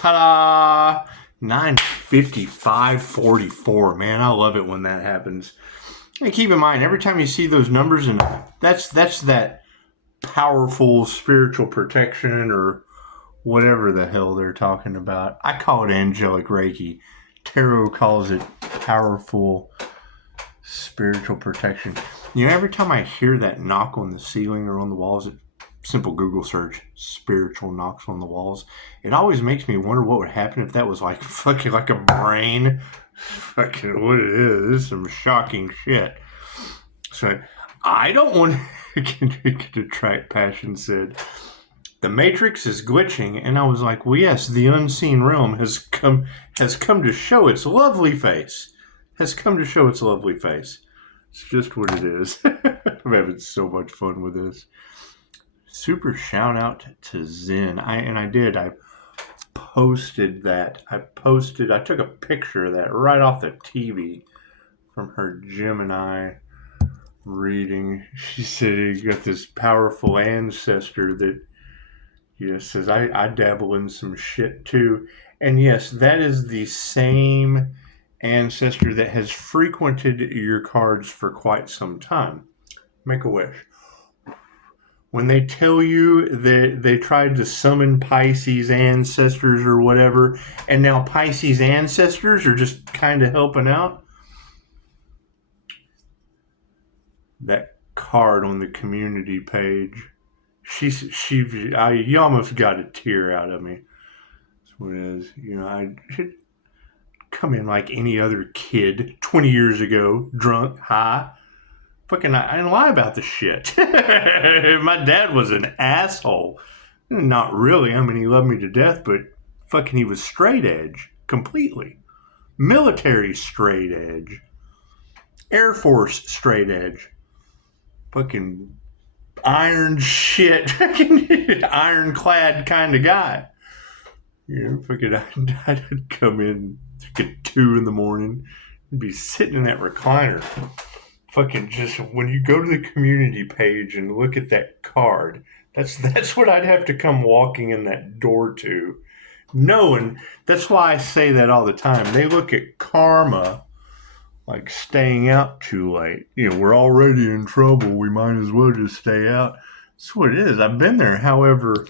Ta-da! 9:55:44. Man, I love it when that happens. And keep in mind, every time you see those numbers, and that's that powerful spiritual protection or whatever the hell they're talking about. I call it angelic Reiki. Tarot calls it powerful spiritual protection. You know, every time I hear that knock on the ceiling or on the walls, simple Google search, spiritual knocks on the walls, it always makes me wonder what would happen if that was like fucking like a brain. Fucking what it is. This is some shocking shit. So I don't want to attract passion said. The Matrix is glitching, and I was like, well, yes, the unseen realm has come to show its lovely face. Has come to show its lovely face. It's just what it is. I'm having so much fun with this. Super shout out to Zen. I posted that. I took a picture of that right off the TV from her Gemini reading. She said he got this powerful ancestor that says, I dabble in some shit too. And yes, that is the same ancestor that has frequented your cards for quite some time. Make a wish. When they tell you that they tried to summon Pisces ancestors or whatever, and now Pisces ancestors are just kind of helping out, that card on the community page, you almost got a tear out of me. That's what it is. You know, I should come in like any other kid 20 years ago, drunk, high. Fucking, I didn't lie about the shit. My dad was an asshole. Not really. I mean, he loved me to death, but fucking he was straight edge. Completely. Military straight edge. Air Force straight edge. Fucking iron shit. Fucking ironclad kind of guy. You know, fucking I'd come in like at 2 in the morning and be sitting in that recliner. Fucking just when you go to the community page and look at that card, that's what I'd have to come walking in that door to. Knowing, that's why I say that all the time. They look at karma like staying out too late. You know, we're already in trouble. We might as well just stay out. That's what it is. I've been there. However,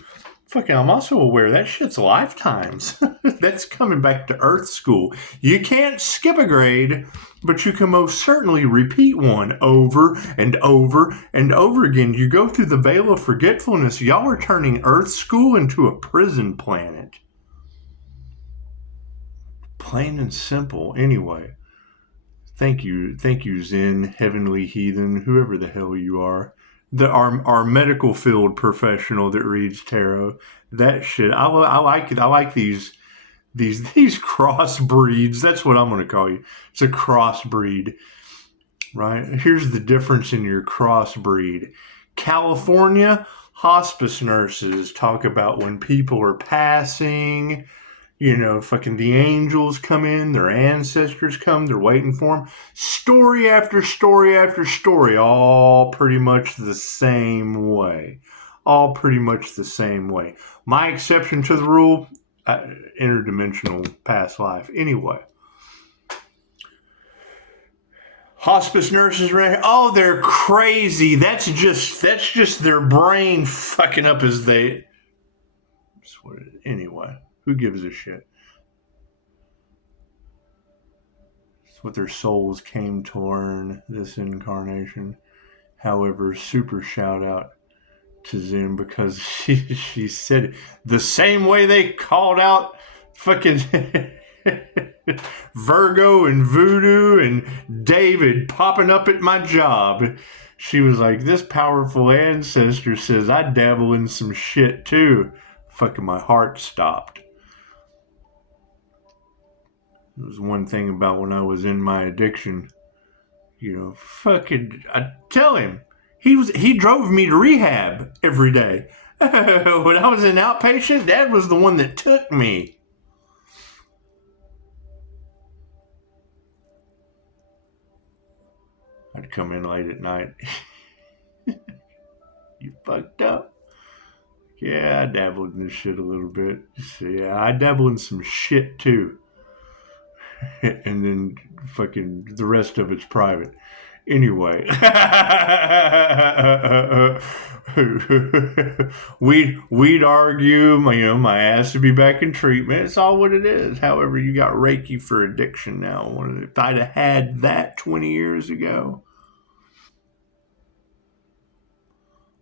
fucking, I'm also aware that shit's lifetimes. That's coming back to Earth school. You can't skip a grade, but you can most certainly repeat one over and over and over again. You go through the veil of forgetfulness. Y'all are turning Earth school into a prison planet. Plain and simple. Anyway, thank you, Zen, Heavenly Heathen, whoever the hell you are. Our medical field professional that reads tarot. That shit, I like it. I like these crossbreeds. That's what I'm going to call you. It's a crossbreed, right? Here's the difference in your crossbreed. California hospice nurses talk about when people are passing. You know, fucking the angels come in, their ancestors come, they're waiting for them. Story after story after story, all pretty much the same way. All pretty much the same way. My exception to the rule, interdimensional past life. Anyway. Hospice nurses, oh, they're crazy. That's just their brain fucking up as they... Anyway. Who gives a shit? It's what their souls came to learn this incarnation. However, super shout out to Zen because she said it the same way they called out fucking Virgo and Voodoo and David popping up at my job. She was like, this powerful ancestor says I dabble in some shit too. Fucking my heart stopped. It was one thing about when I was in my addiction, you know, fucking, I tell him, he drove me to rehab every day. When I was an outpatient, Dad was the one that took me. I'd come in late at night. You fucked up. Yeah, I dabbled in this shit a little bit. So, yeah, I dabble in some shit too. And then fucking the rest of it's private. Anyway, we'd argue, my ass to be back in treatment. It's all what it is. However, you got Reiki for addiction now. If I'd have had that 20 years ago,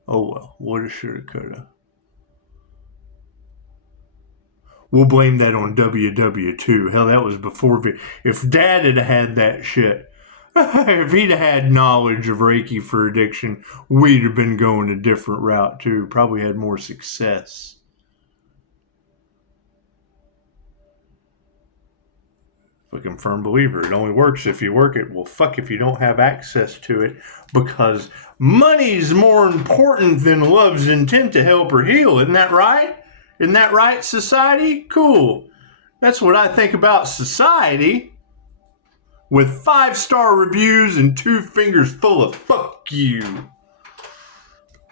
oh well, woulda, shoulda, coulda. We'll blame that on WW2. Hell, that was before. If Dad had had that shit, if he'd had knowledge of Reiki for addiction, we'd have been going a different route too. Probably had more success. Fucking firm believer. It only works if you work it. Well, fuck if you don't have access to it, because money's more important than love's intent to help or heal. Isn't that right? Isn't that right, society? Cool. That's what I think about society. With 5-star reviews and 2 fingers full of fuck you.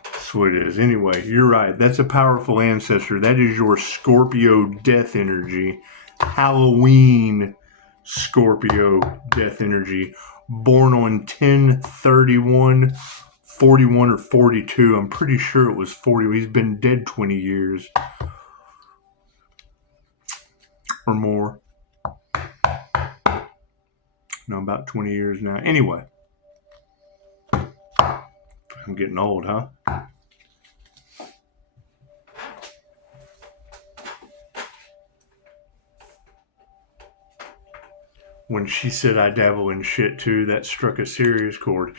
That's what it is. Anyway, you're right. That's a powerful ancestor. That is your Scorpio death energy. Halloween Scorpio death energy. Born on 10/31, 41 or 42. I'm pretty sure it was 40. He's been dead 20 years. Or more. No, about 20 years now. Anyway. I'm getting old, huh? When she said I dabble in shit too, that struck a serious chord.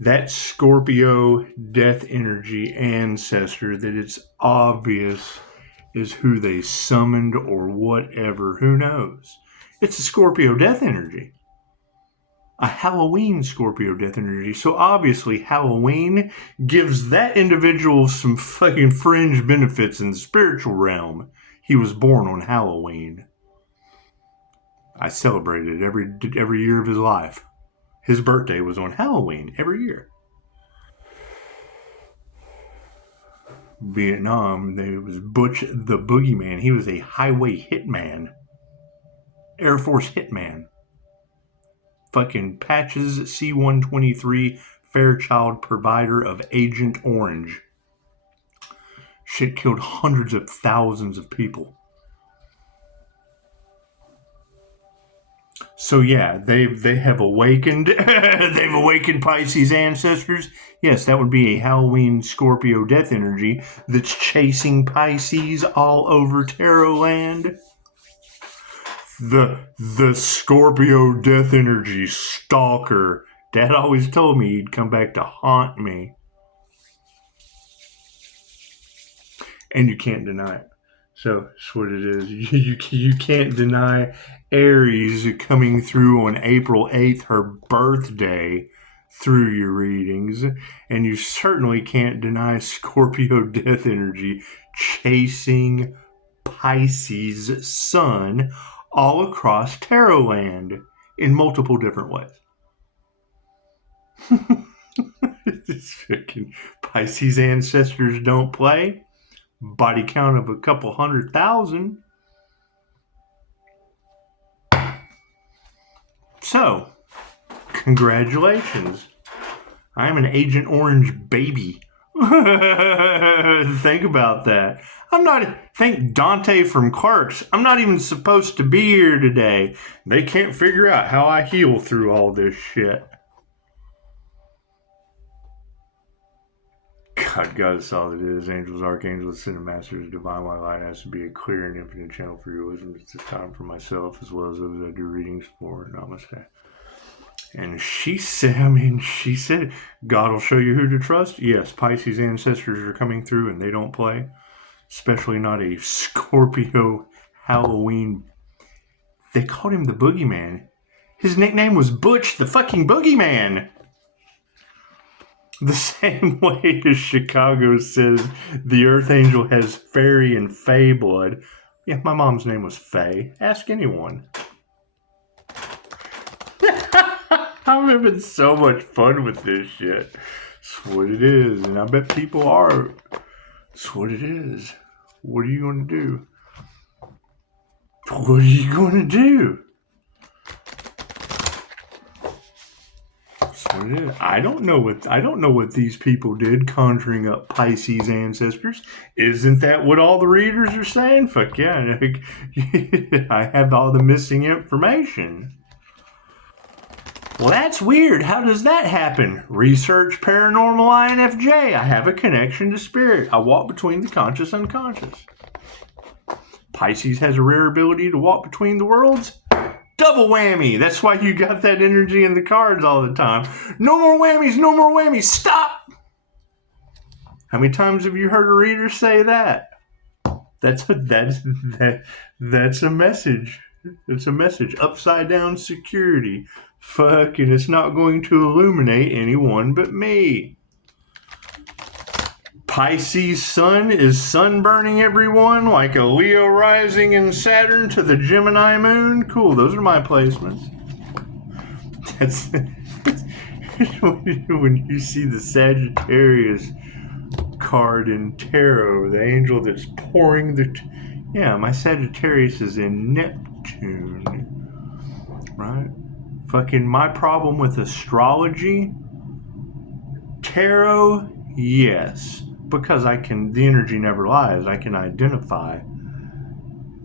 That Scorpio death energy ancestor, that it's obvious is who they summoned or whatever. Who knows? It's a Scorpio death energy. A Halloween Scorpio death energy. So obviously Halloween gives that individual some fucking fringe benefits in the spiritual realm. He was born on Halloween. I celebrated every year of his life. His birthday was on Halloween every year. Vietnam, there was Butch the Boogeyman. He was a highway hitman. Air Force hitman. Fucking Patches C-123 Fairchild provider of Agent Orange. Shit killed hundreds of thousands of people. So yeah, they have awakened. They've awakened Pisces ancestors. Yes, that would be a Halloween Scorpio death energy that's chasing Pisces all over Tarot land. The Scorpio death energy stalker. Dad always told me he'd come back to haunt me. And you can't deny it. So that's what it is. You can't deny Aries coming through on April 8th, her birthday, through your readings. And you certainly can't deny Scorpio death energy chasing Pisces sun all across Tarot land in multiple different ways. Pisces ancestors don't play. Body count of a couple 100,000. So, congratulations. I'm an Agent Orange baby. Think about that. Thank Dante from Clark's. I'm not even supposed to be here today. They can't figure out how I heal through all this shit. God is all it is. Angels, archangels, ascended masters, divine white light has to be a clear and infinite channel for your wisdom. It's time for myself as well as those I do readings for. Namaste. And she said, God will show you who to trust. Yes, Pisces ancestors are coming through and they don't play. Especially not a Scorpio Halloween. They called him the Boogeyman. His nickname was Butch the fucking Boogeyman. The same way as Chicago says the Earth Angel has fairy and fae blood. Yeah, my mom's name was Faye. Ask anyone. I'm having so much fun with this shit. That's what it is. And I bet people are That's what it is. What are you going to do? What are you going to do? That's what it is. I don't know what these people did conjuring up Pisces ancestors. Isn't that what all the readers are saying? Fuck yeah. I have all the missing information. Well, that's weird. How does that happen? Research paranormal INFJ. I have a connection to spirit. I walk between the conscious and unconscious. Pisces has a rare ability to walk between the worlds. Double whammy. That's why you got that energy in the cards all the time. No more whammies, no more whammies. Stop! How many times have you heard a reader say that? That's a message. It's a message. Upside down security. Fucking, it's not going to illuminate anyone but me. Pisces sun is sunburning everyone like a Leo rising in Saturn to the Gemini moon. Cool, those are my placements. That's when you see the Sagittarius card in tarot, the angel that's pouring yeah, my Sagittarius is in Neptune, right? Fucking my problem with astrology, tarot, yes, because the energy never lies. I can identify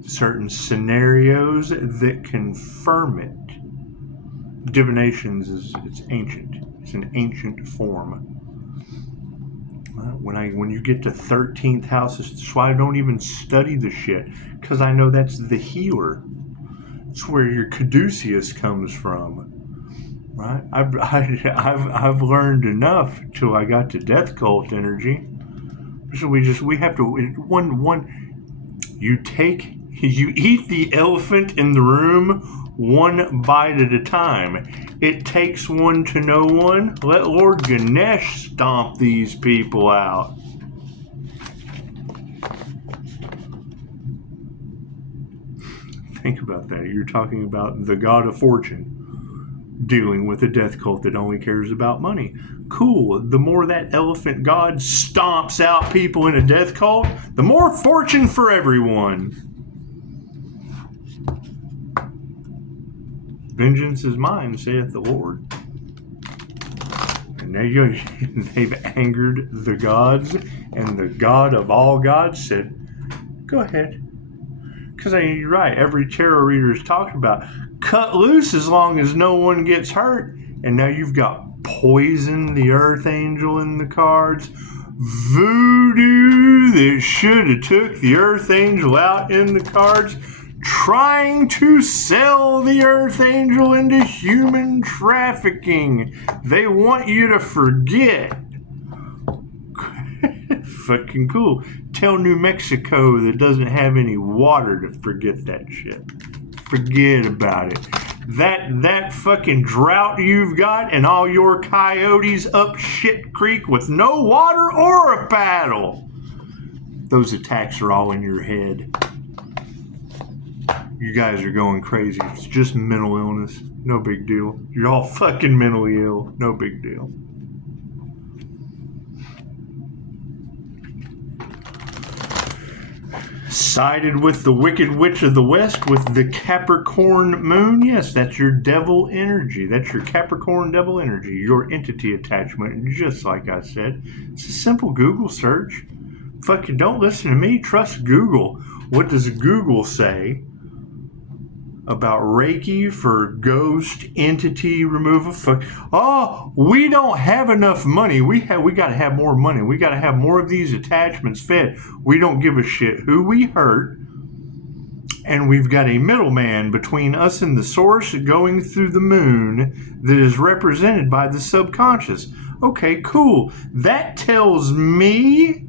certain scenarios that confirm it. Divinations it's ancient. It's an ancient form. When you get to 13th house, that's why I don't even study the shit, because I know that's the healer. It's where your caduceus comes from, right? I've learned enough till I got to death cult energy. So we have to you eat the elephant in the room one bite at a time. It takes one to know one. Let Lord Ganesh stomp these people out. Think about that. You're talking about the god of fortune dealing with a death cult that only cares about money. Cool. The more that elephant god stomps out people in a death cult, the more fortune for everyone. Vengeance is mine, saith the Lord. And now they've angered the gods, and the God of all gods said, go ahead. Because you're right, every tarot reader is talking about cut loose as long as no one gets hurt. And now you've got poison, the earth angel in the cards. Voodoo that should have took the earth angel out in the cards. Trying to sell the earth angel into human trafficking. They want you to forget. Fucking cool. Tell New Mexico that doesn't have any water to forget that shit. Forget about it. That fucking drought you've got and all your coyotes up shit creek with no water or a paddle. Those attacks are all in your head. You guys are going crazy. It's just mental illness. No big deal. You're all fucking mentally ill. No big deal. Sided with the Wicked Witch of the West with the Capricorn moon. Yes, that's your devil energy. That's your Capricorn devil energy. Your entity attachment, just like I said. It's a simple Google search. Fucking don't listen to me. Trust Google. What does Google say about Reiki for ghost entity removal? Oh, we don't have enough money. We got to have more money. We got to have more of these attachments fed. We don't give a shit who we hurt. And we've got a middleman between us and the source going through the moon that is represented by the subconscious. Okay, cool. That tells me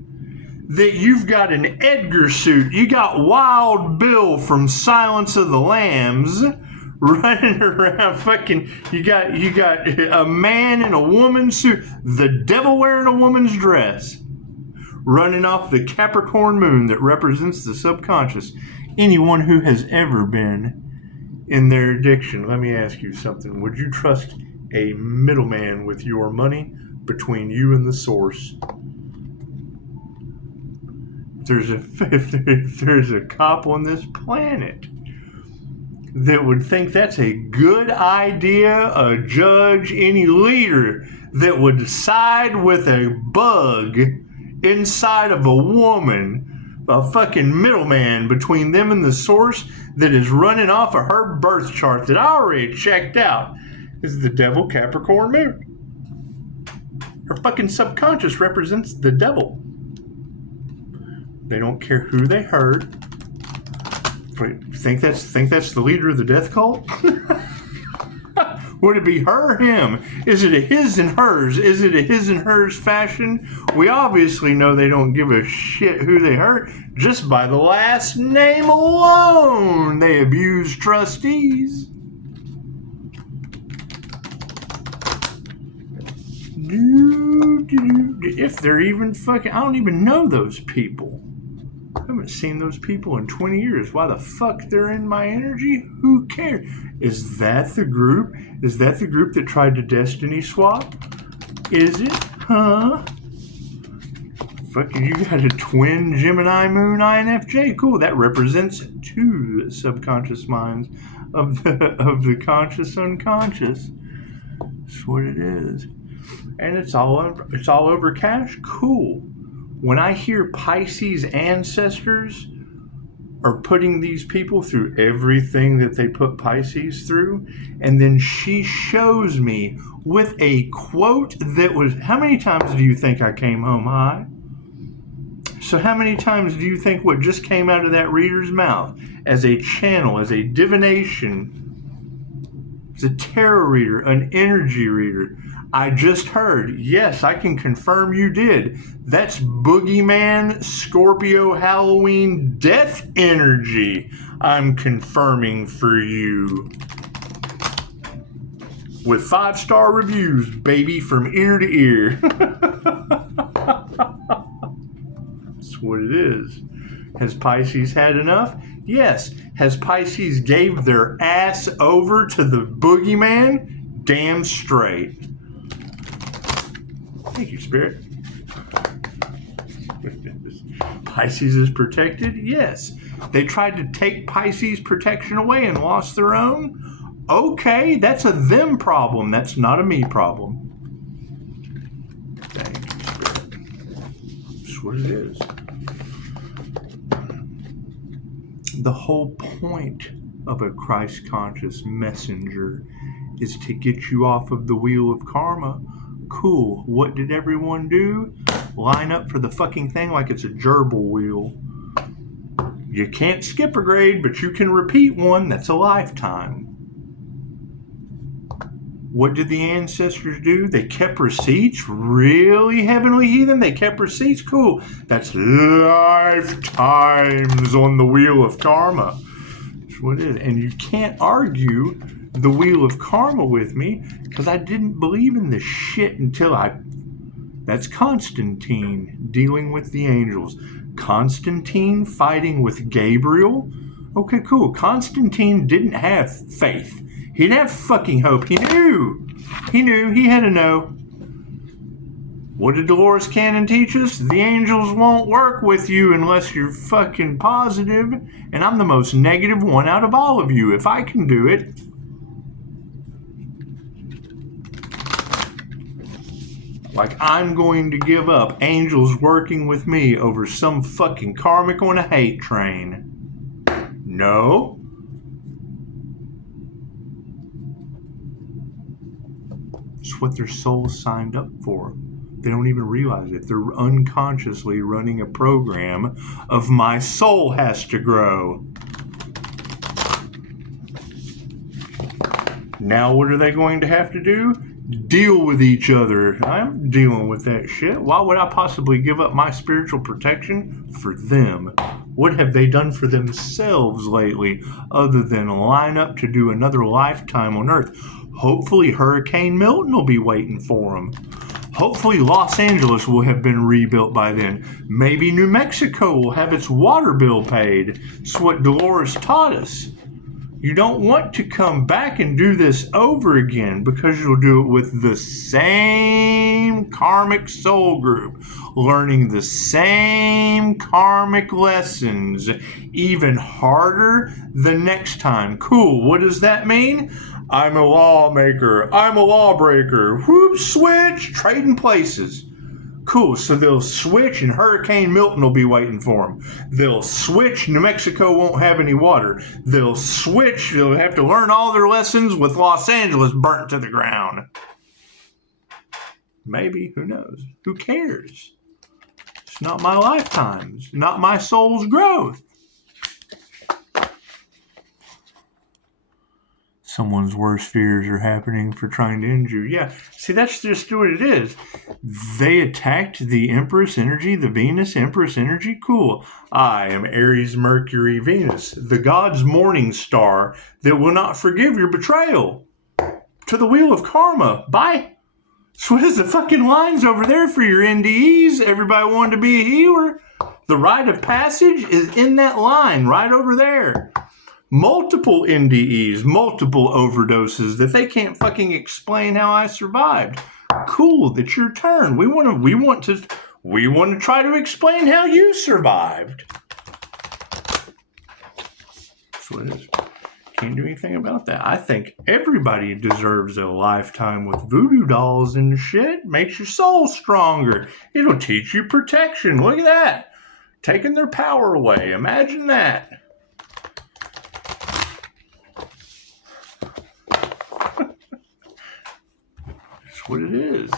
that you've got an Edgar suit. You got Wild Bill from Silence of the Lambs running around fucking. You got a man in a woman's suit. The devil wearing a woman's dress. Running off the Capricorn moon that represents the subconscious. Anyone who has ever been in their addiction, let me ask you something. Would you trust a middleman with your money between you and the source? if there's a cop on this planet that would think that's a good idea, a judge, any leader that would side with a bug inside of a woman, a fucking middleman between them and the source that is running off of her birth chart that I already checked out, is the devil Capricorn moon. Her fucking subconscious represents the devil. They don't care who they hurt. Think that's the leader of the death cult? Would it be her or him? Is it a his and hers? Is it a his and hers fashion? We obviously know they don't give a shit who they hurt just by the last name alone. They abuse trustees. If they're even fucking... I don't even know those people. I haven't seen those people in 20 years. Why the fuck they're in my energy? Who cares? Is that the group? Is that the group that tried to destiny swap? Is it? Huh? Fucking, you got a twin Gemini Moon INFJ. Cool. That represents two subconscious minds of the conscious unconscious. That's what it is. And it's all over cash. Cool. When I hear Pisces ancestors are putting these people through everything that they put Pisces through, and then she shows me with a quote that was, how many times do you think I came home high? So how many times do you think what just came out of that reader's mouth as a channel, as a divination, as a tarot reader, an energy reader, I just heard, yes, I can confirm you did. That's Boogeyman, Scorpio, Halloween, death energy. I'm confirming for you. With 5-star reviews, baby, from ear to ear. That's what it is. Has Pisces had enough? Yes. Has Pisces gave their ass over to the Boogeyman? Damn straight. Thank you, Spirit. Pisces is protected? Yes. They tried to take Pisces protection away and lost their own? Okay, that's a them problem. That's not a me problem. Thank you, Spirit. That's what it is. The whole point of a Christ-conscious messenger is to get you off of the wheel of karma. Cool. What did everyone do? Line up for the fucking thing like it's a gerbil wheel. You can't skip a grade, but you can repeat one. That's a lifetime. What did the ancestors do? They kept receipts? Really, heavenly heathen? They kept receipts? Cool. That's lifetimes on the wheel of karma. That's what it is. And you can't argue the wheel of karma with me because I didn't believe in this shit until that's Constantine dealing with the angels. Constantine fighting with Gabriel. Okay, cool. Constantine didn't have faith. He didn't have fucking hope. He knew. He had to know. What did Dolores Cannon teach us? The angels won't work with you unless you're fucking positive. And I'm the most negative one out of all of you. If I can do it. Like I'm going to give up angels working with me over some fucking karmic on a hate train. No. It's what their soul signed up for. They don't even realize it. They're unconsciously running a program of my soul has to grow. Now what are they going to have to do? Deal with each other. I'm dealing with that shit. Why would I possibly give up my spiritual protection for them? What have they done for themselves lately other than line up to do another lifetime on Earth? Hopefully Hurricane Milton will be waiting for them. Hopefully Los Angeles will have been rebuilt by then. Maybe New Mexico will have its water bill paid. It's what Dolores taught us. You don't want to come back and do this over again because you'll do it with the same karmic soul group, learning the same karmic lessons, even harder the next time. Cool. What does that mean? I'm a lawmaker. I'm a lawbreaker. Whoop, switch, trading places. Cool, so they'll switch and Hurricane Milton will be waiting for them. They'll switch, New Mexico won't have any water. They'll switch, they'll have to learn all their lessons with Los Angeles burnt to the ground. Maybe, who knows? Who cares? It's not my lifetime. It's not my soul's growth. Someone's worst fears are happening for trying to end you. Yeah, see, that's just what it is. They attacked the Empress energy, the Venus Empress energy. Cool. I am Aries, Mercury, Venus, the god's morning star that will not forgive your betrayal. To the wheel of karma. Bye. So what is the fucking lines over there for your NDEs? Everybody wanted to be a healer. The rite of passage is in that line right over there. Multiple NDEs, multiple overdoses that they can't fucking explain how I survived. Cool, that's your turn. We want to try to explain how you survived. That's what it is. Can't do anything about that. I think everybody deserves a lifetime with voodoo dolls and shit. Makes your soul stronger. It'll teach you protection. Look at that. Taking their power away. Imagine that. What it is.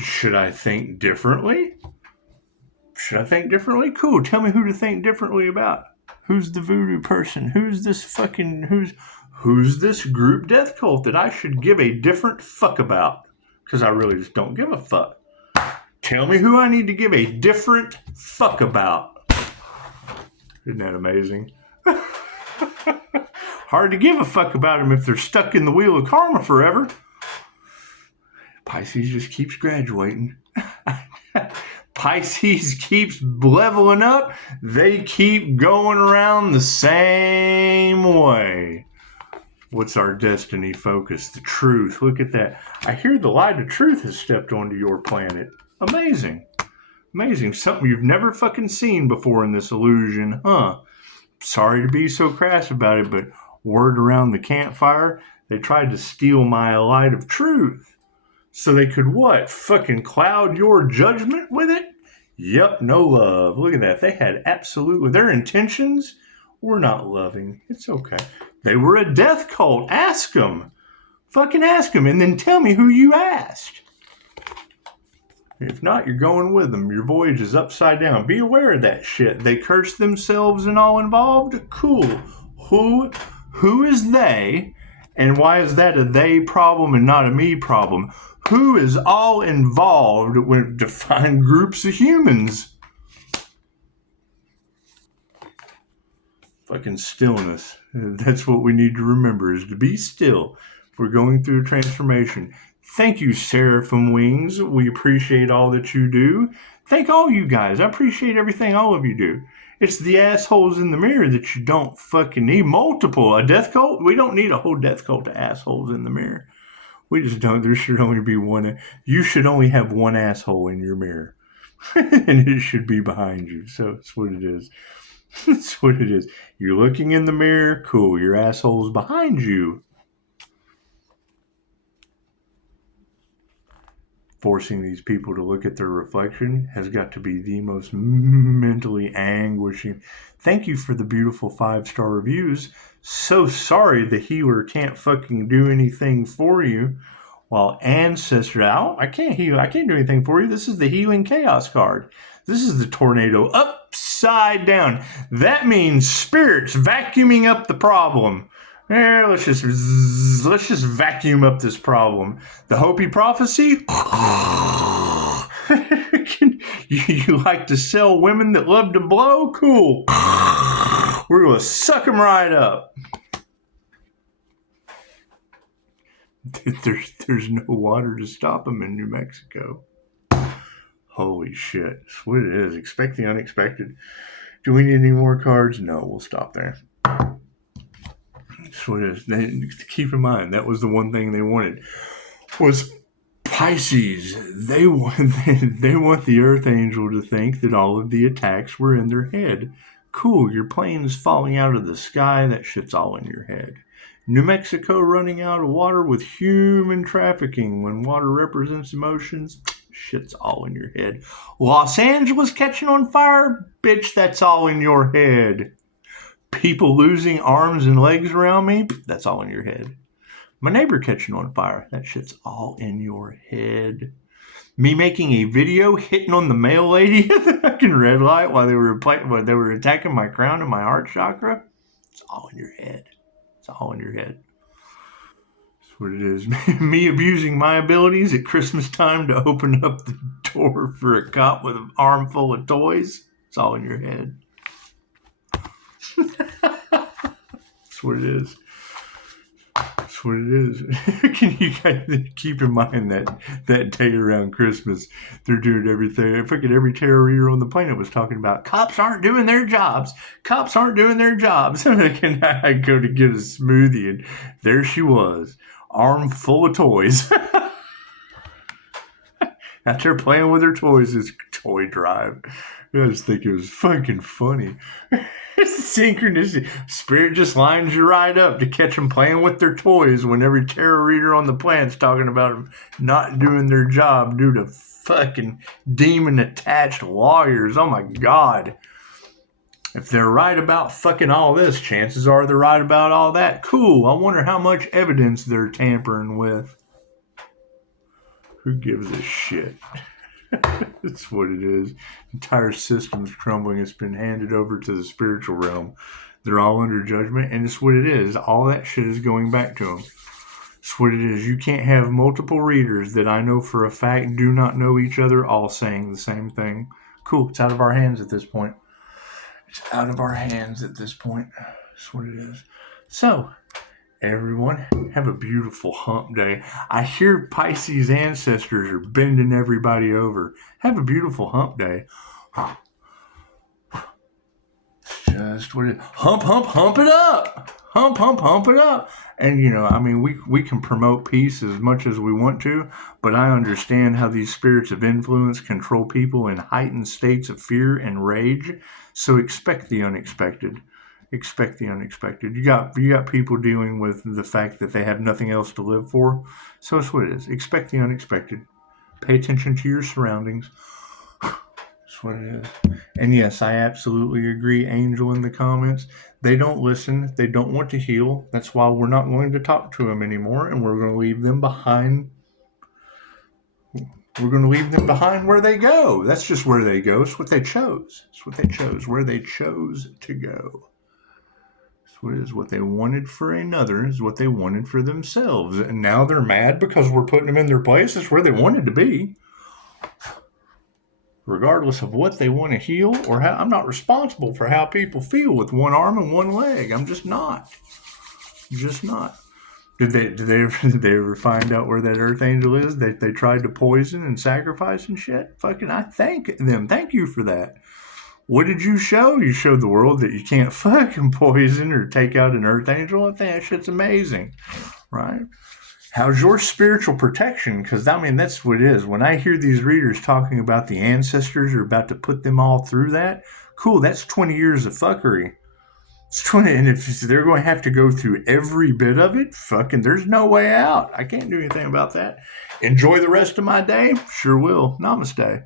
Should I think differently? Should I think differently? Cool. Tell me who to think differently about. Who's the voodoo person? Who's this group death cult that I should give a different fuck about? Because I really just don't give a fuck. Tell me who I need to give a different fuck about. Isn't that amazing? Hard to give a fuck about them if they're stuck in the wheel of karma forever. Pisces just keeps graduating. Pisces keeps leveling up. They keep going around the same way. What's our destiny focus? The truth. Look at that. I hear the light of truth has stepped onto your planet. Amazing. Amazing. Something you've never fucking seen before in this illusion, huh? Sorry to be so crass about it, but word around the campfire, they tried to steal my light of truth. So they could what? Fucking cloud your judgment with it? Yep, no love. Look at that. They had absolutely... Their intentions were not loving. It's okay. They were a death cult. Ask them. Fucking ask them and then tell me who you asked. If not, you're going with them. Your voyage is upside down. Be aware of that shit. They curse themselves and all involved? Cool. Who is they? And why is that a they problem and not a me problem? Who is all involved with defined groups of humans? Fucking stillness. That's what we need to remember, is to be still. If we're going through a transformation. Thank you, Seraphim Wings. We appreciate all that you do. Thank all you guys. I appreciate everything all of you do. It's the assholes in the mirror that you don't fucking need. Multiple. A death cult? We don't need a whole death cult of assholes in the mirror. We just don't. There should only be one. You should only have one asshole in your mirror. And it should be behind you. So that's what it is. That's what it is. You're looking in the mirror. Cool. Your asshole's behind you. Forcing these people to look at their reflection has got to be the most mentally anguishing. Thank you for the beautiful 5-star reviews. So sorry the healer can't fucking do anything for you. While Ancestor, I can't heal. I can't do anything for you. This is the Healing Chaos card. This is the tornado upside down. That means spirits vacuuming up the problem. Let's just vacuum up this problem. The Hopi prophecy. You like to sell women that love to blow? Cool. We're going to suck them right up. There's no water to stop them in New Mexico. Holy shit. That's what it is. Expect the unexpected. Do we need any more cards? No, we'll stop there. So keep in mind, that was the one thing they wanted. Was Pisces. They want the Earth Angel to think that all of the attacks were in their head. Cool, your plane's falling out of the sky, that shit's all in your head. New Mexico running out of water with human trafficking when water represents emotions, shit's all in your head. Los Angeles catching on fire, bitch, that's all in your head. People losing arms and legs around me, that's all in your head. My neighbor catching on fire, that shit's all in your head. Me making a video hitting on the mail lady at the fucking red light while they were attacking my crown and my heart chakra, it's all in your head. It's all in your head. That's what it is. Me abusing my abilities at Christmas time to open up the door for a cop with an armful of toys, it's all in your head. That's what it is. That's what it is. Can you guys keep in mind that day around Christmas, they're doing everything. Fucking every tarot reader on the planet was talking about cops aren't doing their jobs. Cops aren't doing their jobs. And I go to get a smoothie, and there she was, arm full of toys. Out there playing with her toys, this toy drive. I just think it was fucking funny. Synchronicity. Spirit just lines you right up to catch them playing with their toys when every tarot reader on the planet's talking about them not doing their job due to fucking demon-attached lawyers. Oh my God. If they're right about fucking all this, chances are they're right about all that. Cool. I wonder how much evidence they're tampering with. Who gives a shit? That's what it is. The entire system's crumbling. It's been handed over to the spiritual realm. They're all under judgment, and it's what it is. All that shit is going back to them. It's what it is. You can't have multiple readers that I know for a fact do not know each other all saying the same thing. Cool. It's out of our hands at this point. It's out of our hands at this point. That's what it is. So, everyone, have a beautiful hump day. I hear Pisces ancestors are bending everybody over. Have a beautiful hump day. Just what it is. Hump it up. Hump it up. And, we can promote peace as much as we want to, but I understand how these spirits of influence control people in heightened states of fear and rage. So expect the unexpected. Expect the unexpected. You got people dealing with the fact that they have nothing else to live for. So that's what it is. Expect the unexpected. Pay attention to your surroundings. That's what it is. And yes, I absolutely agree, Angel, in the comments. They don't listen. They don't want to heal. That's why we're not going to talk to them anymore, and we're going to leave them behind. We're going to leave them behind where they go. That's just where they go. It's what they chose. It's what they chose. Where they chose to go. What they wanted for another is what they wanted for themselves. And now they're mad because we're putting them in their place. It's where they wanted to be. Regardless of what they want to heal or how, I'm not responsible for how people feel with one arm and one leg. I'm just not. Just not. Did they ever find out where that Earth Angel is? They tried to poison and sacrifice and shit? Fucking, I thank them. Thank you for that. What did you show? You showed the world that you can't fucking poison or take out an Earth Angel. I think that shit's amazing, right? How's your spiritual protection? Because, that's what it is. When I hear these readers talking about the ancestors are about to put them all through that, cool, that's 20 years of fuckery. It's 20, and if they're going to have to go through every bit of it, fucking, there's no way out. I can't do anything about that. Enjoy the rest of my day? Sure will. Namaste.